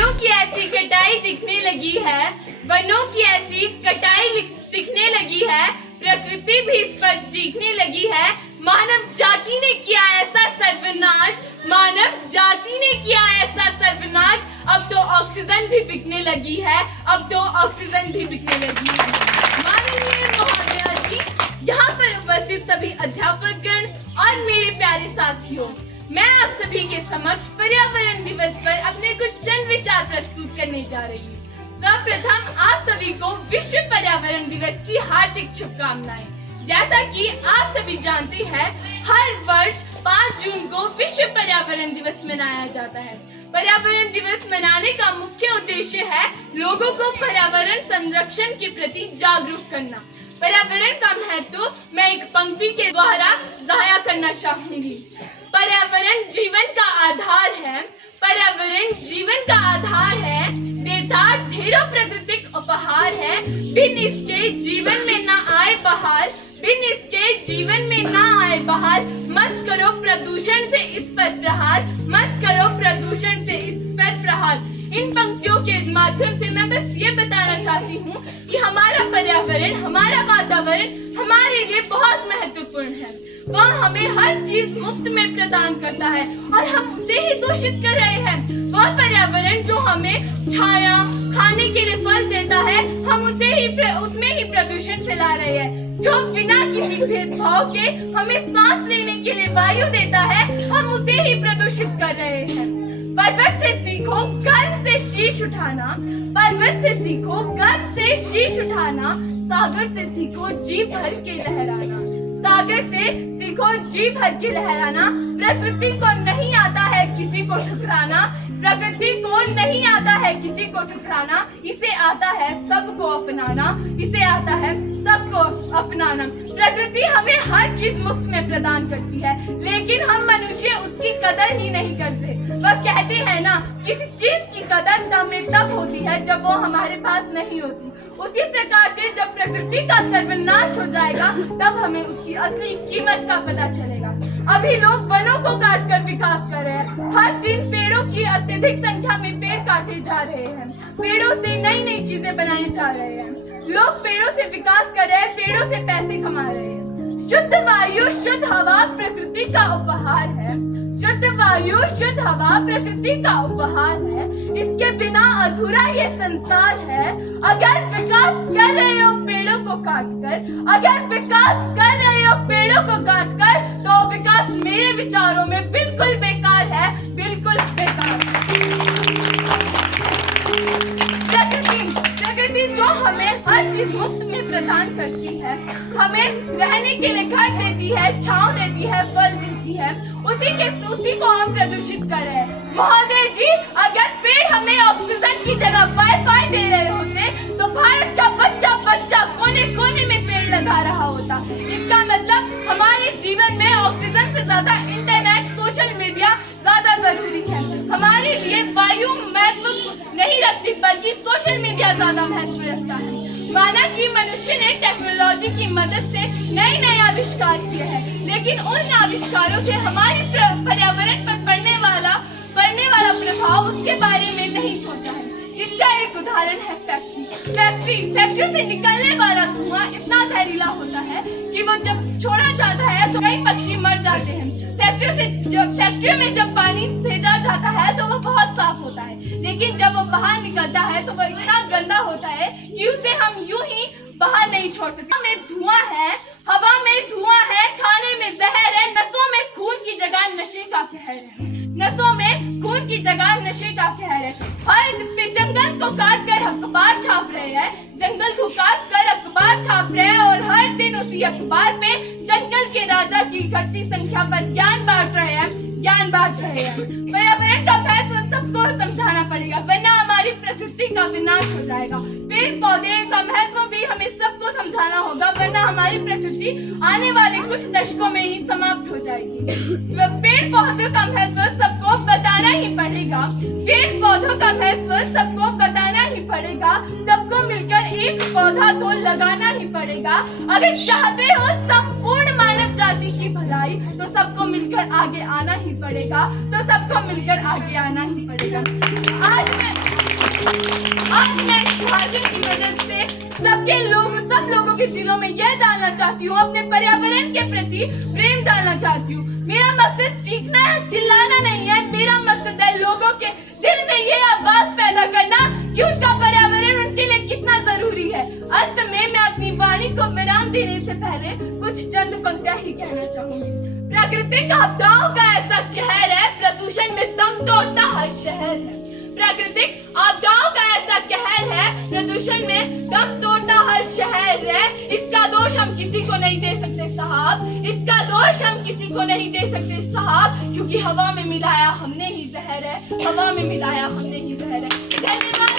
वनों की ऐसी कटाई दिखने लगी है, वनों की ऐसी कटाई दिखने लगी है, प्रकृति भी इस पर चीखने लगी है। मानव जाति ने किया ऐसा सर्वनाश, मानव जाति ने किया ऐसा सर्वनाश, अब तो ऑक्सीजन भी बिकने लगी है, अब तो ऑक्सीजन भी बिकने लगी है। माननीय महोदया जी, यहाँ पर उपस्थित सभी अध्यापकगण और मेरे प्यारे साथियों, मैं आप सभी के समक्ष पर्यावरण दिवस पर अपने कुछ चंद विचार प्रस्तुत करने जा रही हूँ। सर्वप्रथम आप सभी को विश्व पर्यावरण दिवस की हार्दिक शुभकामनाएं। जैसा कि आप सभी जानते हैं, हर वर्ष 5 जून को विश्व पर्यावरण दिवस मनाया जाता है। पर्यावरण दिवस मनाने का मुख्य उद्देश्य है लोगों को पर्यावरण संरक्षण के प्रति जागरूक करना। पर्यावरण का महत्व मैं एक पंक्ति के द्वारा जाहिर करना चाहूंगी। पर्यावरण जीवन का आधार है, पर्यावरण जीवन का आधार है, देता ढेरों प्राकृतिक उपहार है, बिन इसके जीवन में ना आए बहार, बिन इसके जीवन में ना आए बहार, मत करो प्रदूषण से इस पर प्रहार, मत करो प्रदूषण से इस पर प्रहार। इन पंक्तियों के माध्यम से मैं बस ये बताना चाहती हूँ कि हमारा पर्यावरण, हमारा वातावरण हमारे लिए बहुत महत्वपूर्ण है। वह हमें हर चीज मुफ्त में प्रदान करता है और हम उसे ही दूषित कर रहे हैं। वह पर्यावरण जो हमें छाया, खाने के लिए फल देता है, हम उसमें ही प्रदूषण फैला रहे हैं। जो बिना किसी भेदभाव के हमें सांस लेने के लिए वायु देता है, हम उसे ही प्रदूषित कर रहे हैं। पर्वत से सीखो गर्व से शीश उठाना, पर्वत से सीखो गर्व से शीश उठाना, सागर से सीखो जी भर के लहराना, सागर से सीखो जी भर के लहराना। प्रकृति को नहीं आता है किसी को ठुकराना, प्रकृति को नहीं आता है किसी को ठुकराना, इसे आता है सबको अपनाना, इसे आता है सबको अपनाना। प्रकृति हमें हर चीज मुफ्त में प्रदान करती है, लेकिन हम मनुष्य उसकी कदर ही नहीं करते। वह कहते हैं ना, किसी चीज की कदर तब होती है जब वो हमारे पास नहीं होती। उसी प्रकार से जब प्रकृति का सर्वनाश हो जाएगा, तब हमें उसकी असली कीमत का पता चलेगा। अभी लोग वनों को काटकर विकास कर रहे हैं। हर दिन पेड़ों की अत्यधिक संख्या में पेड़ काटे जा रहे हैं, पेड़ों से नई नई चीजें बनाई जा रहे हैं। लोग पेड़ों से विकास कर रहे हैं, पेड़ों से पैसे कमा रहे हैं। शुद्ध वायु, शुद्ध हवा प्रकृति का उपहार है, शुद्ध वायु, शुद्ध हवा प्रकृति का उपहार है। इसके बिना अधूरा ये संसार है। अगर विकास कर रहे हो पेड़ों को काटकर, अगर विकास कर रहे हो पेड़ों को काटकर, तो विकास मेरे विचारों में बिल्कुल बेकार है, बिल्कुल बेकार। प्रकृति जो हमें हर चीज मुफ्त में प्रदान करती है, हमें रहने के लिए घर देती है, छांव देती है, फल देती है, उसी को हम प्रदूषित कर रहे हैं। महोदय जी, अगर पेड़ हमें ऑक्सीजन की जगह वाईफाई दे रहे होते, तो भारत का बच्चा बच्चा कोने कोने में पेड़ लगा रहा होता। इसका मतलब हमारे जीवन में ऑक्सीजन से ज्यादा इंटरनेट, सोशल मीडिया ज्यादा जरूरी है। हमारे लिए वायु महत्व नहीं रखती, बल्कि सोशल मीडिया ज्यादा महत्व रखता है। माना कि मनुष्य ने टेक्नोलॉजी की मदद से नए नए आविष्कार किए हैं, लेकिन उन आविष्कारों से हमारे पर्यावरण पर पड़ने वाला प्रभाव, उसके बारे में नहीं सोचा है। इसका एक उदाहरण है फैक्ट्री से निकलने वाला धुआं इतना जहरीला होता है कि वो जब छोड़ा जाता है तो कई पक्षी मर जाते हैं। फैक्ट्रियों में जब पानी भेजा जाता है तो वो बहुत साफ होता है, लेकिन जब वो बाहर निकलता है तो वो इतना गंदा होता है कि उसे हम यूं ही बाहर नहीं छोड़ सकते। हवा में धुआं है, हवा में धुआं है, खाने में जहर है, नसों में खून की जगह नशे का कहर है, नसों में खून की जगह नशे का कहर है। हर जंगल को काट कर अखबार छाप रहे हैं, जंगल को काट कर अखबार छाप रहे हैं, और हर दिन उसी अखबार पे जंगल के राजा की घटती संख्या पर ज्ञान बांट रहे हैं। पर्यावरण का महत्व सबको समझाना पड़ेगा, वरना हमारी प्रकृति का विनाश हो जाएगा। पेड़ पौधे का महत्व भी हमें सबको समझाना होगा, वरना हमारी प्रकृति आने वाले कुछ दशकों में ही समाप्त हो जाएगी। पेड़ पौधों का महत्व सबको बताना ही पड़ेगा, पेड़ पौधों का महत्व सबको बताना ही पड़ेगा। सबको मिलकर एक पौधा तो लगाना ही पड़ेगा। अगर चाहते हो संपूर्ण मानव जाति की भलाई, तो सबको मिलकर आगे आना ही पड़ेगा, तो सबको मिलकर आगे आना ही पड़ेगा। आज मैं आज मैं इस भाषण की मदद से सब लोगों के दिलों में यह डालना चाहती हूँ, अपने पर्यावरण के प्रति प्रेम डालना चाहती हूँ। मेरा मकसद चीखना या चिल्लाना नहीं है, मेरा मकसद है लोगों के दिल में ये आवाज पैदा करना कि उनका पर्यावरण उनके लिए कितना जरूरी है। अंत में मैं अपनी वाणी को विराम देने से पहले कुछ चंद पंक्तियां ही कहना चाहूंगी। प्राकृतिक आपदाओं का ऐसा कहर है, प्रदूषण में दम तोड़ता हर शहर है। प्राकृतिक आपदाओं का ऐसा कहर है, प्रदूषण में दम तोड़ता हर शहर है। इसका दोष हम किसी को नहीं दे सकते साहब, इसका दोष हम किसी को नहीं दे सकते साहब, क्योंकि हवा में मिलाया हमने ही जहर है, हवा में मिलाया हमने ही जहर है। धन्यवाद।